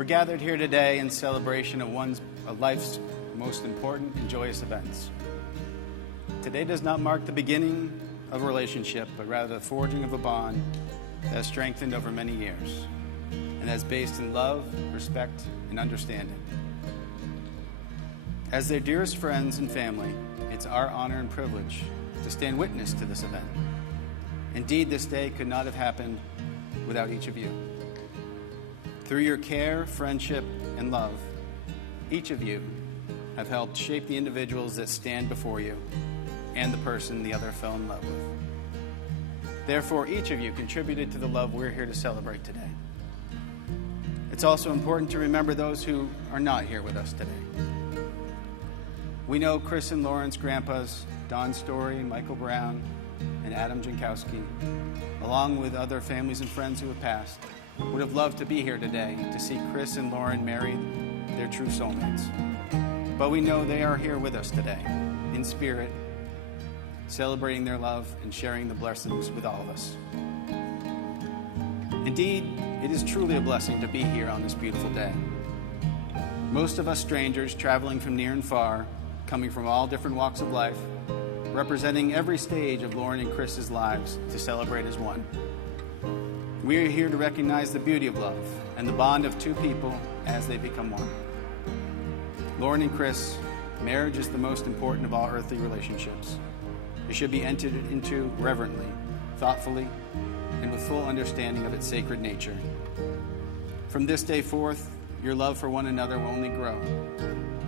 We're gathered here today in celebration of life's most important and joyous events. Today does not mark the beginning of a relationship, but rather the forging of a bond that has strengthened over many years and that is based in love, respect, and understanding. As their dearest friends and family, it's our honor and privilege to stand witness to this event. Indeed, this day could not have happened without each of you. Through your care, friendship, and love, each of you have helped shape the individuals that stand before you and the person the other fell in love with. Therefore, each of you contributed to the love we're here to celebrate today. It's also important to remember those who are not here with us today. We know Chris and Lauren's grandpas, Don Story, Michael Brown, and Adam Jankowski, along with other families and friends who have passed, would have loved to be here today to see Chris and Lauren marry their true soulmates. But we know they are here with us today, in spirit, celebrating their love and sharing the blessings with all of us. Indeed, it is truly a blessing to be here on this beautiful day. Most of us strangers traveling from near and far, coming from all different walks of life, representing every stage of Lauren and Chris's lives to celebrate as one. We are here to recognize the beauty of love and the bond of two people as they become one. Lauren and Chris, marriage is the most important of all earthly relationships. It should be entered into reverently, thoughtfully, and with full understanding of its sacred nature. From this day forth, your love for one another will only grow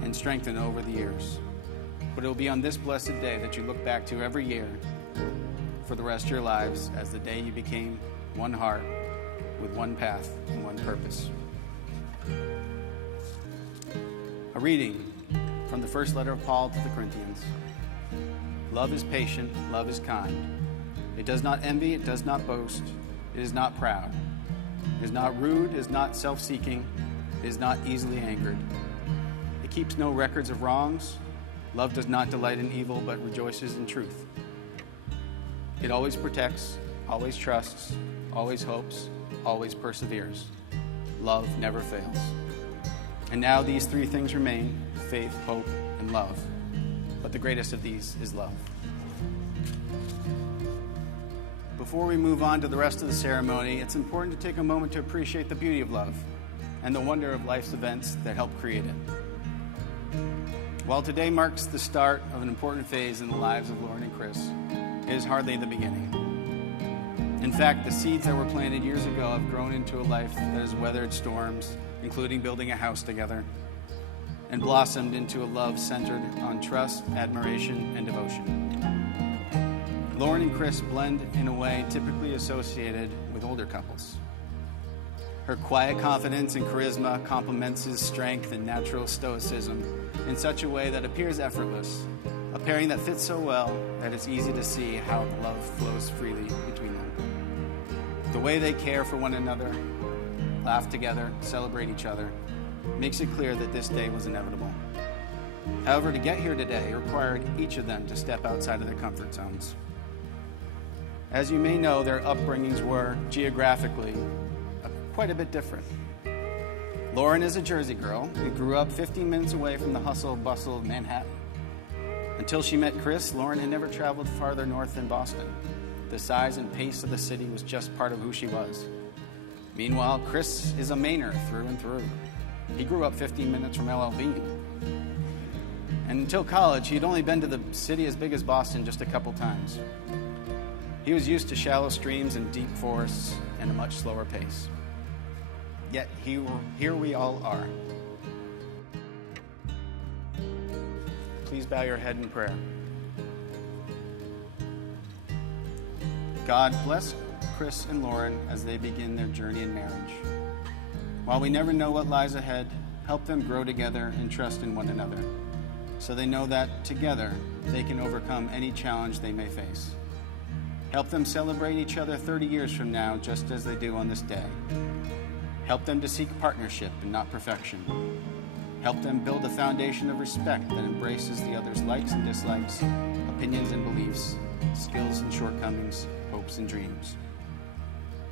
and strengthen over the years. But it will be on this blessed day that you look back to every year for the rest of your lives as the day you became one heart with one path and one purpose. A reading from the first letter of Paul to the Corinthians. Love is patient, love is kind. It does not envy, it does not boast, it is not proud. It is not rude, it is not self-seeking, it is not easily angered. It keeps no records of wrongs. Love does not delight in evil, but rejoices in truth. It always protects, always trusts, always hopes, always perseveres. Love never fails. And now these three things remain: faith, hope, and love. But the greatest of these is love. Before we move on to the rest of the ceremony, it's important to take a moment to appreciate the beauty of love and the wonder of life's events that help create it. While today marks the start of an important phase in the lives of Lauren and Chris, it is hardly the beginning. In fact, the seeds that were planted years ago have grown into a life that has weathered storms, including building a house together, and blossomed into a love centered on trust, admiration, and devotion. Lauren and Chris blend in a way typically associated with older couples. Her quiet confidence and charisma complements his strength and natural stoicism in such a way that appears effortless, a pairing that fits so well that it's easy to see how the love flows freely between them. The way they care for one another, laugh together, celebrate each other, makes it clear that this day was inevitable. However, to get here today required each of them to step outside of their comfort zones. As you may know, their upbringings were, geographically, quite a bit different. Lauren is a Jersey girl who grew up 15 minutes away from the hustle and bustle of Manhattan. Until she met Chris, Lauren had never traveled farther north than Boston. The size and pace of the city was just part of who she was. Meanwhile, Chris is a Mainer through and through. He grew up 15 minutes from LL Bean. And until college, he'd only been to the city as big as Boston just a couple times. He was used to shallow streams and deep forests and a much slower pace. Yet here we all are. Please bow your head in prayer. God, bless Chris and Lauren as they begin their journey in marriage. While we never know what lies ahead, help them grow together and trust in one another, so they know that together they can overcome any challenge they may face. Help them celebrate each other 30 years from now, just as they do on this day. Help them to seek partnership and not perfection. Help them build a foundation of respect that embraces the other's likes and dislikes, opinions and beliefs, skills and shortcomings, hopes and dreams.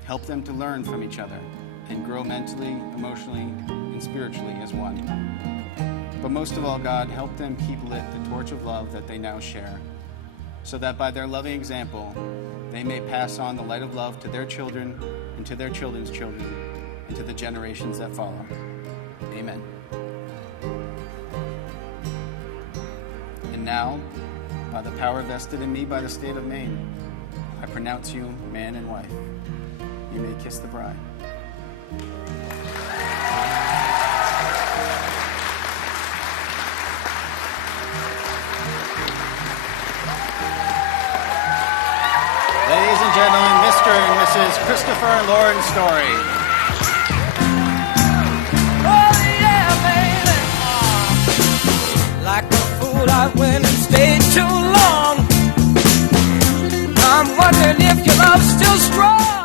Help them to learn from each other and grow mentally, emotionally, and and spiritually as one. But most of all, God, help them keep lit the torch of love that they now share, so that by their loving example, they may pass on the light of love to their children and to their children's children and to the generations that follow. Amen. And now, by the power vested in me by the state of Maine, I pronounce you man and wife. You may kiss the bride. Ladies and gentlemen, Mr. and Mrs. Christopher and Lauren Story. Oh yeah, baby. Like a fool, I went and stayed too long. I'm wondering if your love's still strong.